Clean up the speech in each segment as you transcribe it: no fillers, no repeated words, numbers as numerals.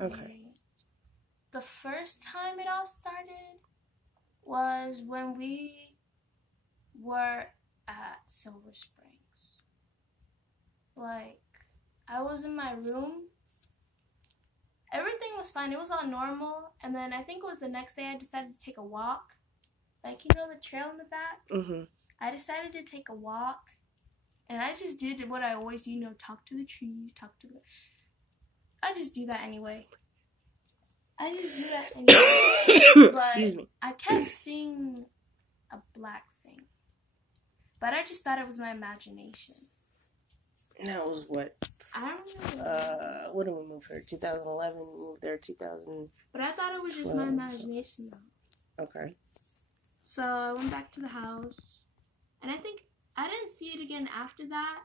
Okay. And the first time it all started was when we were at Silver Springs. Like, I was in my room. Everything was fine. It was all normal. And then I think it was the next day I decided to take a walk. Like, you know the trail in the back? Mm-hmm. I decided to take a walk. And I just did what I always do, talk to the trees, I just do that anyway. But Excuse me. I kept seeing a black thing. But I just thought it was my imagination. And that was what? I don't know. When did we move here? 2011. We moved there 2000. But I thought it was just my imagination, though. Okay. So I went back to the house. And I think I didn't see it again after that.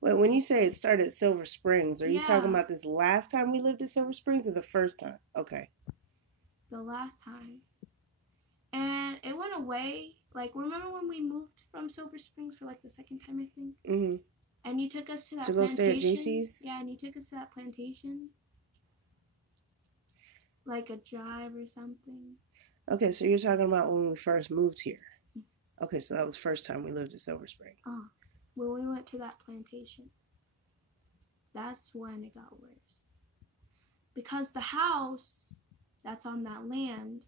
Well, when you say it started at Silver Springs, are you talking about this last time we lived at Silver Springs or the first time? Okay. The last time. And it went away. Like, remember when we moved from Silver Springs for, like, the second time, I think? Mm-hmm. And you took us to that plantation? To go stay at JC's? Yeah, and you took us to that plantation. Like a drive or something. Okay, so you're talking about when we first moved here. Okay, so that was the first time we lived at Silver Springs. Oh, when we went to that plantation. That's when it got worse. Because the house that's on that land,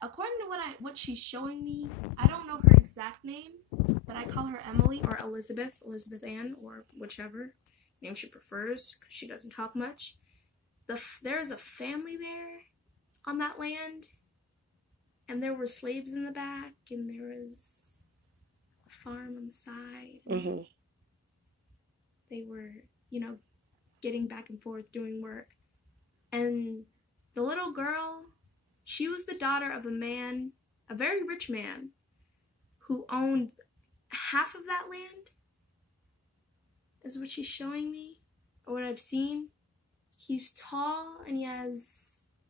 according to what she's showing me, I don't know her exact name, but I call her Emily or Elizabeth Ann, or whichever name she prefers, because she doesn't talk much. There is a family there on that land. And there were slaves in the back, and there was a farm on the side. Mm-hmm. They were, getting back and forth, doing work. And the little girl, she was the daughter of a very rich man, who owned half of that land, is what she's showing me, or what I've seen. He's tall, and he has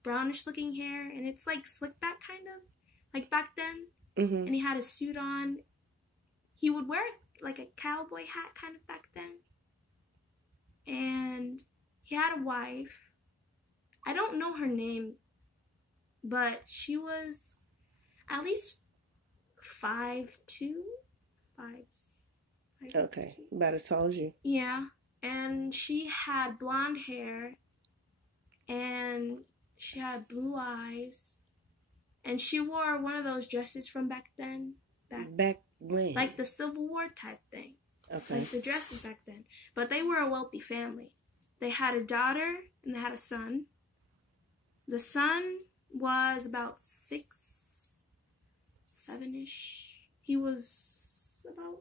brownish looking hair, and it's like slick back kind of, like back then. Mm-hmm. And he had a suit on. He would wear like a cowboy hat kind of back then. And he had a wife. I don't know her name, but she was at least 5'2", 5'2". Okay, about as tall as you. Yeah, and she had blonde hair, and she had blue eyes, and she wore one of those dresses from back then. Back when? Like the Civil War type thing. Okay. Like the dresses back then. But they were a wealthy family. They had a daughter and they had a son. The son was about 6, 7-ish. He was about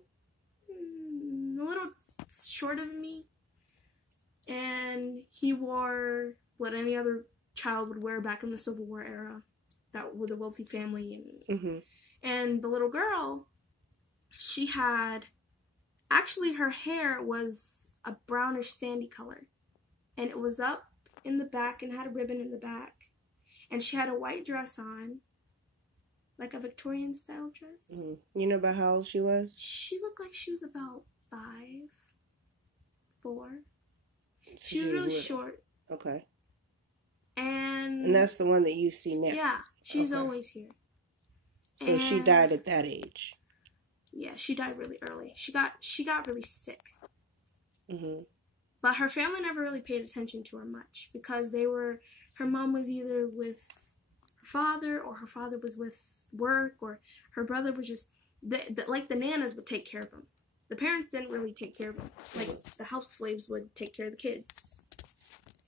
a little shorter than me. And he wore what any other child would wear back in the Civil War era, that with a wealthy family. And the little girl, she had, actually her hair was a brownish sandy color, and it was up in the back and had a ribbon in the back, and she had a white dress on, like a Victorian style dress. You know about how old she was? She looked like she was about 5, 4. She was really short. Okay. And that's the one that you see now? Yeah, she's always here. So she died at that age? Yeah, she died really early. She got really sick. Mm-hmm. But her family never really paid attention to her much, because her mom was either with her father, or her father was with work, or her brother was just, like the nanas would take care of them. The parents didn't really take care of them. Like the house slaves would take care of the kids.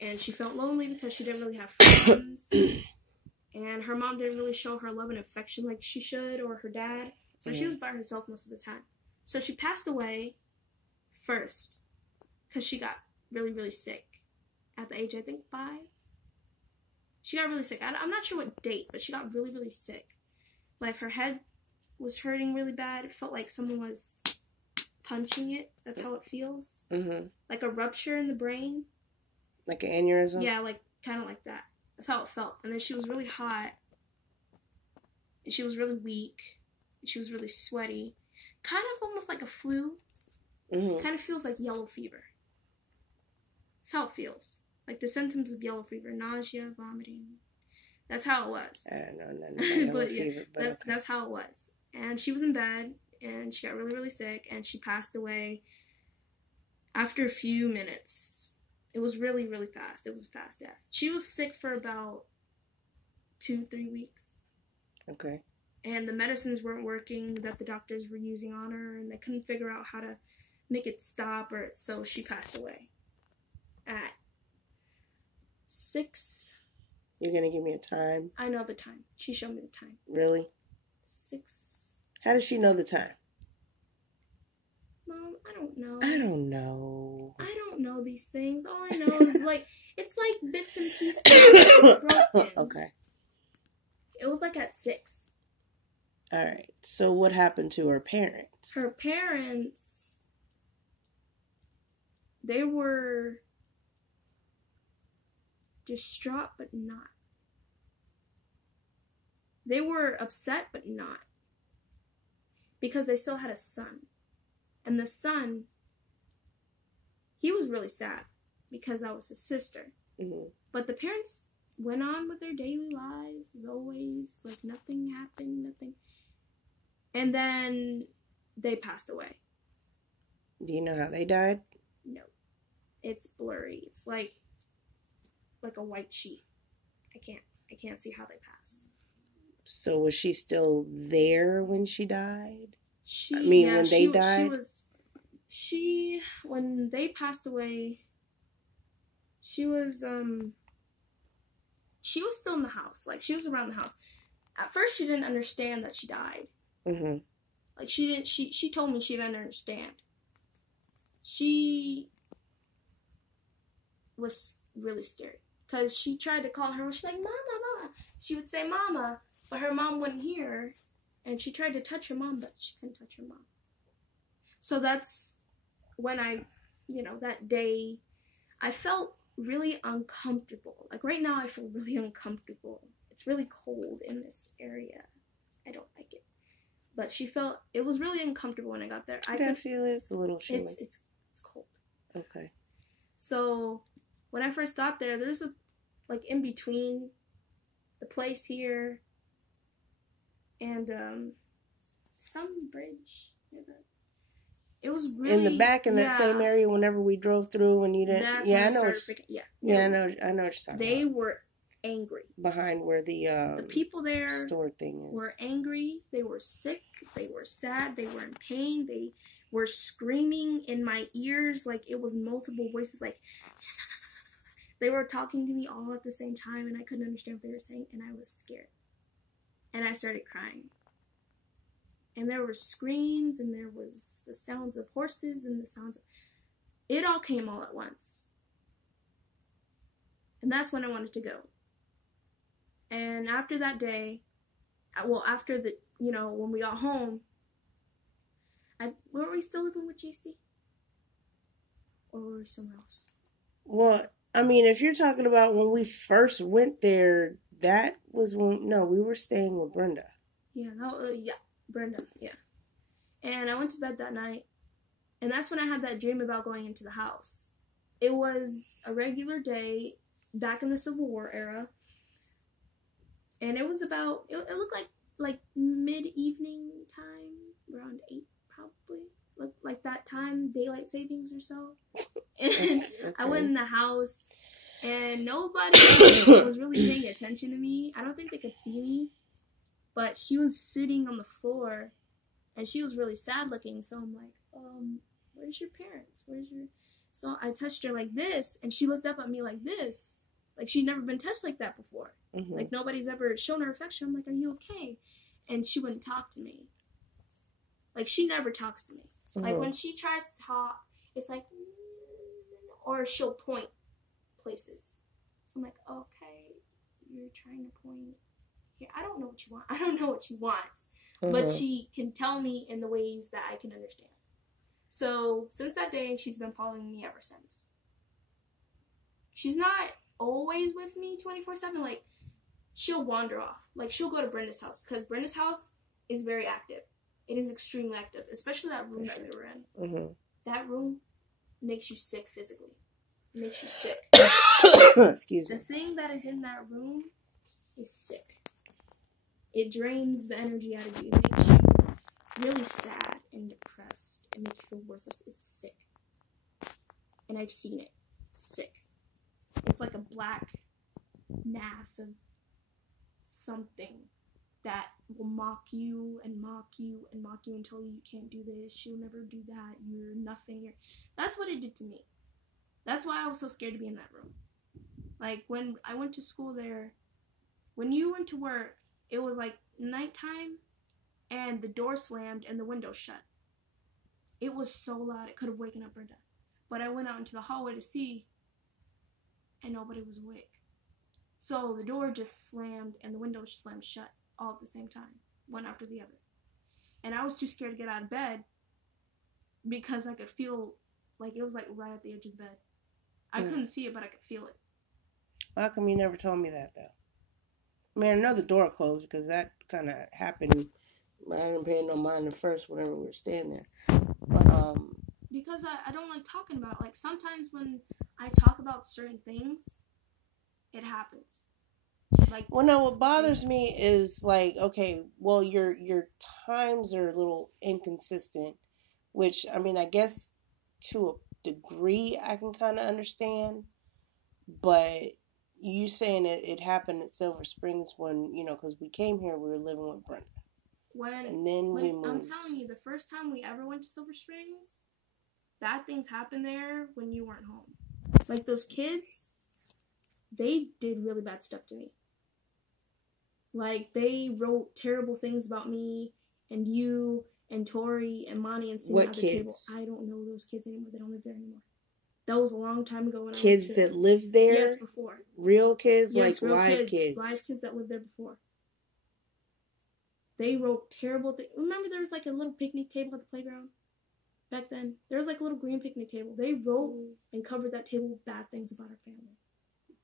And she felt lonely because she didn't really have friends. And her mom didn't really show her love and affection like she should, or her dad. So she was by herself most of the time. So she passed away first because she got really, really sick at the age, I think, 5. She got really sick. I'm not sure what date, but she got really, really sick. Like, her head was hurting really bad. It felt like someone was punching it. That's how it feels. Mm-hmm. Like a rupture in the brain. Like an aneurysm? Yeah, like, kind of like that. That's how it felt. And then she was really hot. And she was really weak. And she was really sweaty. Kind of almost like a flu. Mm-hmm. Kind of feels like yellow fever. That's how it feels. Like the symptoms of yellow fever, nausea, vomiting. That's how it was. I don't know nothing about yellow fever, but that's how it was. And she was in bed, and she got really, really sick, and she passed away after a few minutes. It was really, really fast. It was a fast death. She was sick for about 2-3 weeks. Okay. And the medicines weren't working that the doctors were using on her, and they couldn't figure out how to make it stop, or so she passed away at 6. You're gonna give me a time? I know the time. She showed me the time. Really? 6. How does she know the time? Mom, I don't know. I don't know. I don't know these things. All I know is it's like bits and pieces. Broken. Okay. It was like at 6. All right. So what happened to her parents? Her parents, they were distraught, but not. They were upset, but not. Because they still had a son. And the son, he was really sad because I was his sister. Mm-hmm. But the parents went on with their daily lives as always. Like nothing happened, nothing. And then they passed away. Do you know how they died? No. It's blurry. It's like a white sheet. I can't see how they passed. So was she still there when she died? When they died? When they passed away, she was still in the house. Like, she was around the house. At first, she didn't understand that she died. Mm-hmm. Like, she told me she didn't understand. She was really scared. Because she tried to call her. She's like, Mama, Mama. She would say, Mama. But her mom wouldn't hear her. And she tried to touch her mom, but she couldn't touch her mom. So that's when that day, I felt really uncomfortable. Like, right now, I feel really uncomfortable. It's really cold in this area. I don't like it. But it was really uncomfortable when I got there. I could feel it's a little chilly. It's cold. Okay. So when I first got there, there's in between the place here and some bridge. It was really in the back in that same area. Whenever we drove through, when you didn't, I know. I know what you're talking They about. were angry behind where the people there store thing is. Were angry. They were sick. They were sad. They were in pain. They were screaming in my ears like it was multiple voices. Like they were talking to me all at the same time, and I couldn't understand what they were saying, and I was scared. And I started crying. And there were screams, and there was the sounds of horses, and the sounds of... It all came all at once. And that's when I wanted to go. And after that day, after the, when we got home, were we still living with JC? Or were we somewhere else? Well, I mean, if you're talking about when we first went there, that was when, we were staying with Brenda. Yeah, Brenda, yeah. And I went to bed that night, and that's when I had that dream about going into the house. It was a regular day back in the Civil War era, and it was about, it looked like mid-evening time, around 8 probably. Looked like that time, daylight savings or so. And okay. I went in the house, and nobody was really paying attention to me. I don't think they could see me. But she was sitting on the floor, and she was really sad looking. So I'm like, where's your parents? So I touched her like this, and she looked up at me like this. Like she'd never been touched like that before. Mm-hmm. Like nobody's ever shown her affection. I'm like, are you okay? And she wouldn't talk to me. Like she never talks to me. Mm-hmm. Like when she tries to talk, it's like, or she'll point places. So I'm like, okay, you're trying to point. Here, I don't know what you want. I don't know what she wants. Mm-hmm. But she can tell me in the ways that I can understand. So, since that day, she's been following me ever since. She's not always with me 24/7. Like, she'll wander off. Like, she'll go to Brenda's house. Because Brenda's house is very active. It is extremely active. Especially that room that we were in. Mm-hmm. That room makes you sick physically. It makes you sick. Excuse me. The thing that is in that room is sick. It drains the energy out of you. It makes you really sad and depressed. It makes you feel worthless. It's sick. And I've seen it. It's sick. It's like a black mass of something that will mock you and mock you and mock you until you can't do this. You'll never do that. You're nothing. That's what it did to me. That's why I was so scared to be in that room. Like, when I went to school there, when you went to work, it was like nighttime and the door slammed and the window shut. It was so loud, it could have waken up Brenda. But I went out into the hallway to see, and nobody was awake. So the door just slammed and the window slammed shut all at the same time, one after the other. And I was too scared to get out of bed because I could feel like it was like right at the edge of the bed. I couldn't see it, but I could feel it. How come you never told me that, though? I mean, I know the door closed because that kind of happened. I didn't pay no mind at first whenever we were staying there. But, because I don't like talking about it. Like, sometimes when I talk about certain things, it happens. Like, well, no, what bothers me is, like, okay, well, your times are a little inconsistent, which, I mean, I guess to a degree I can kind of understand, but you saying it happened at Silver Springs when, you know, because we came here, we were living with Brenda. And then we moved. I'm telling you, the first time we ever went to Silver Springs, bad things happened there when you weren't home. Like, those kids, they did really bad stuff to me. Like, they wrote terrible things about me and you and Tori and Monty and sitting at the table. I don't know those kids anymore. They don't live there anymore. That was a long time ago. When kids that lived there? Yes, before. Real kids? Yes, like real live kids? Live kids that lived there before. They wrote terrible things. Remember there was like a little picnic table at the playground? Back then. There was like a little green picnic table. They wrote and covered that table with bad things about our family.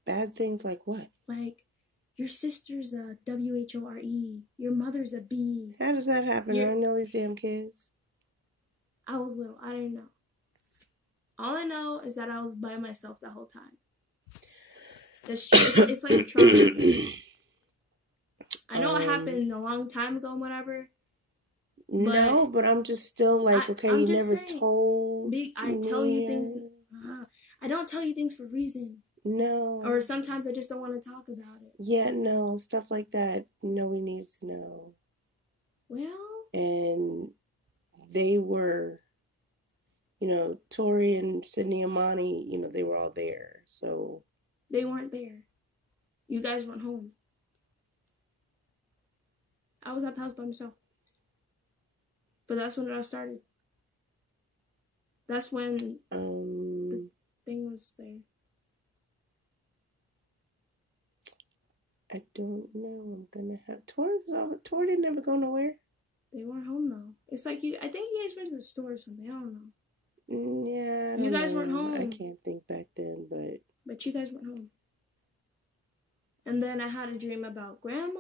Bad things like what? Like, your sister's a W-H-O-R-E. Your mother's a B. How does that happen? I don't know these damn kids. I was little. I didn't know. All I know is that I was by myself the whole time. It's like a trauma. I know it happened a long time ago, whatever. No, but I'm just still like, okay, you never told me. I tell you things. I don't tell you things for a reason. No. Or sometimes I just don't want to talk about it. Yeah, no, stuff like that. Nobody needs to know. Well. And they were, you know, Tori and Sydney and Monty, you know, they were all there. So. They weren't there. You guys weren't home. I was at the house by myself. But that's when it all started. That's when the thing was there. I don't know. I'm gonna have Tori didn't ever go nowhere. They weren't home though. It's like I think you guys went to the store or something. I don't know. Yeah. I don't you guys know. weren't home. I can't think back then, but. But you guys weren't home. And then I had a dream about Grandma.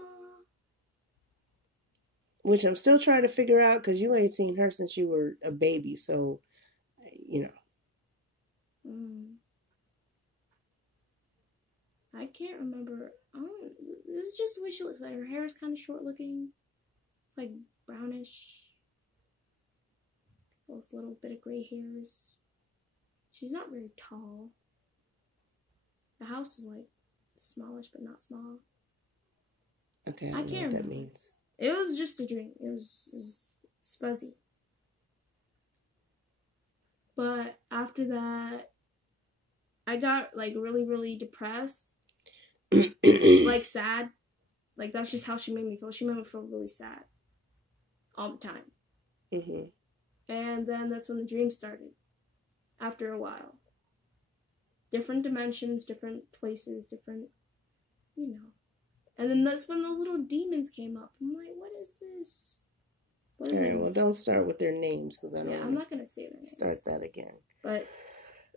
Which I'm still trying to figure out because you ain't seen her since you were a baby, so you know. I can't remember. This is just the way she looks like. Her hair is kind of short looking. It's like brownish. With a little bit of gray hairs. She's not very tall. The house is like smallish but not small. Okay, I can't remember what that means. It was just a dream. It was fuzzy. But after that, I got like really, really depressed. Like sad. Like that's just how she made me feel. She made me feel really sad. All the time. Mm-hmm. And then that's when the dream started. After a while. Different dimensions, different places, different, you know. And then that's when those little demons came up. I'm like, what is this? What is All right, this? well, don't start with their names because I don't. Yeah, I'm not gonna say their names. Start that again. But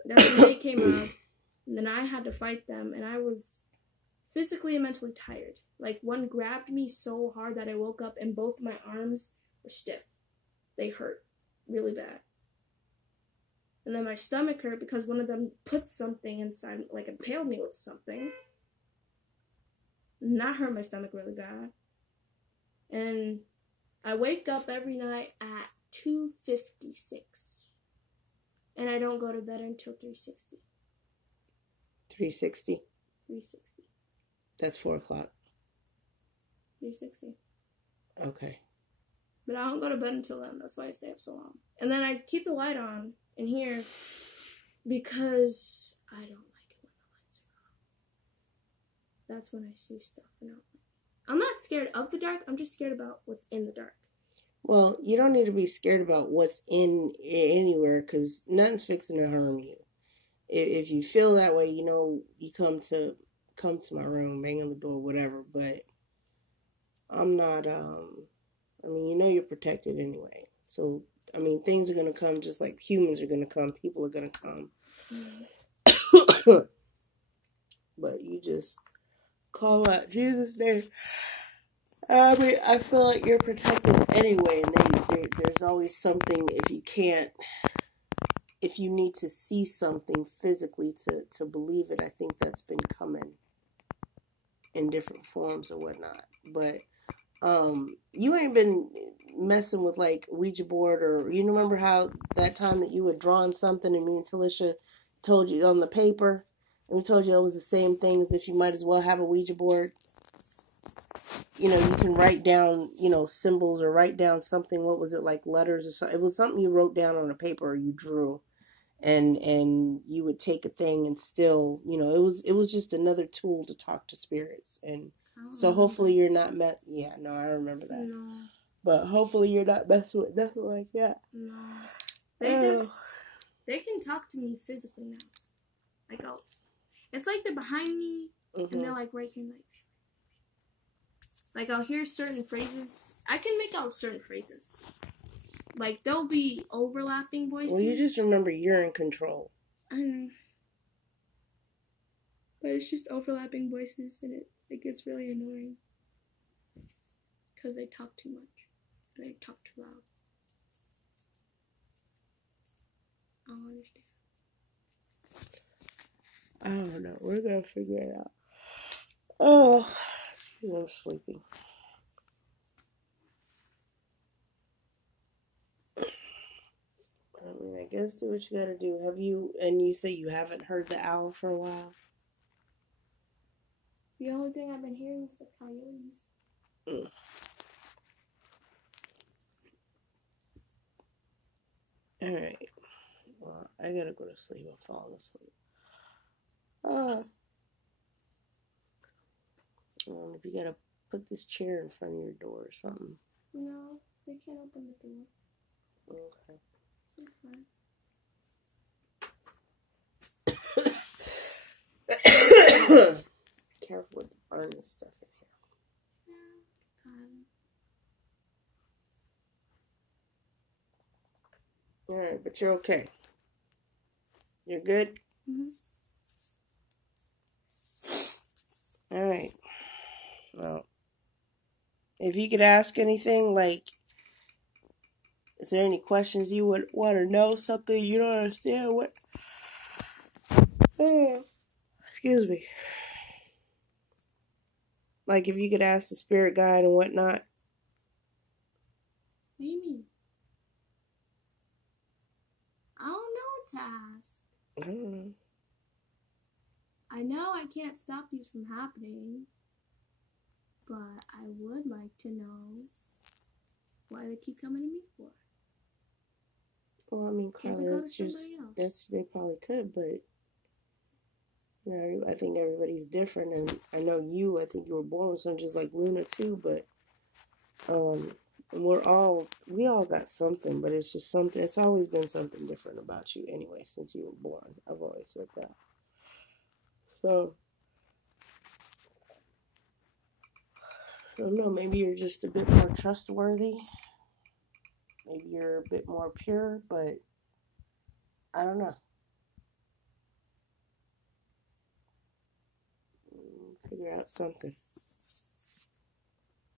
that's when they came up, and then I had to fight them, and I was physically and mentally tired. Like one grabbed me so hard that I woke up, and both my arms were stiff. They hurt really bad. And then my stomach hurt because one of them put something inside, like impaled me with something. And that hurt my stomach really bad. And I wake up every night at 2:56. And I don't go to bed until 3:60. 3:60? 3:60. That's 4 o'clock. 3:60. Okay. But I don't go to bed until then. That's why I stay up so long. And then I keep the light on in here because I don't like it when the lights are on. That's when I see stuff. And I'm not scared of the dark. I'm just scared about what's in the dark. Well, you don't need to be scared about what's in anywhere because nothing's fixing to harm you. If you feel that way, you know, you come to my room, bang on the door, whatever. But I'm not. I mean, you know, you're protected anyway. So, I mean, things are gonna come just like humans are gonna come. People are gonna come. But you just call out Jesus' name. I mean, I feel like you're protected anyway, and then there's always something if you need to see something physically to believe it. I think that's been coming in different forms or whatnot. But you ain't been messing with like Ouija board, or you remember how that time that you had drawn something and me and Talisha told you on the paper, and we told you it was the same thing as if you might as well have a Ouija board. You know, you can write down, you know, symbols or write down something. What was it, like letters or something? It was something you wrote down on a paper or you drew, and you would take a thing and still, you know, it was just another tool to talk to spirits. And so hopefully you're not yeah, no, I remember that. No. But hopefully you're not messing with nothing like that. No. They can talk to me physically now. Like, it's like they're behind me, and they're like right here, like I'll hear certain phrases. I can make out certain phrases. Like, there'll be overlapping voices. Well, you just remember you're in control. I know. But it's just overlapping voices, and it gets really annoying. Because they talk too much. And they talk too loud. I don't understand. I don't know. We're going to figure it out. Oh, I'm sleepy. I mean, I guess do what you gotta do. And you say you haven't heard the owl for a while? The only thing I've been hearing is the coyotes. Alright. Well, I gotta go to sleep. I'm falling asleep. If you gotta put this chair in front of your door or something. No, they can't open the door. Okay. Careful with the burn and stuff in here. Alright, but you're okay. You're good? Alright. Well, if you could ask anything, like, is there any questions you would want to know? Something you don't understand? What? Excuse me. Like, if you could ask the spirit guide and whatnot. What do you mean? I don't know what to ask. I don't know. I know I can't stop these from happening. But I would like to know why they keep coming to me for. Well, I mean, Carly, that's just, they probably could, but, you know, I think everybody's different, and I know I think you were born with something just like Luna, too, but, we all got something, but it's just something, it's always been something different about you anyway, since you were born. I've always said that. So, I don't know, maybe you're just a bit more trustworthy. Maybe you're a bit more pure, but I don't know. Figure out something.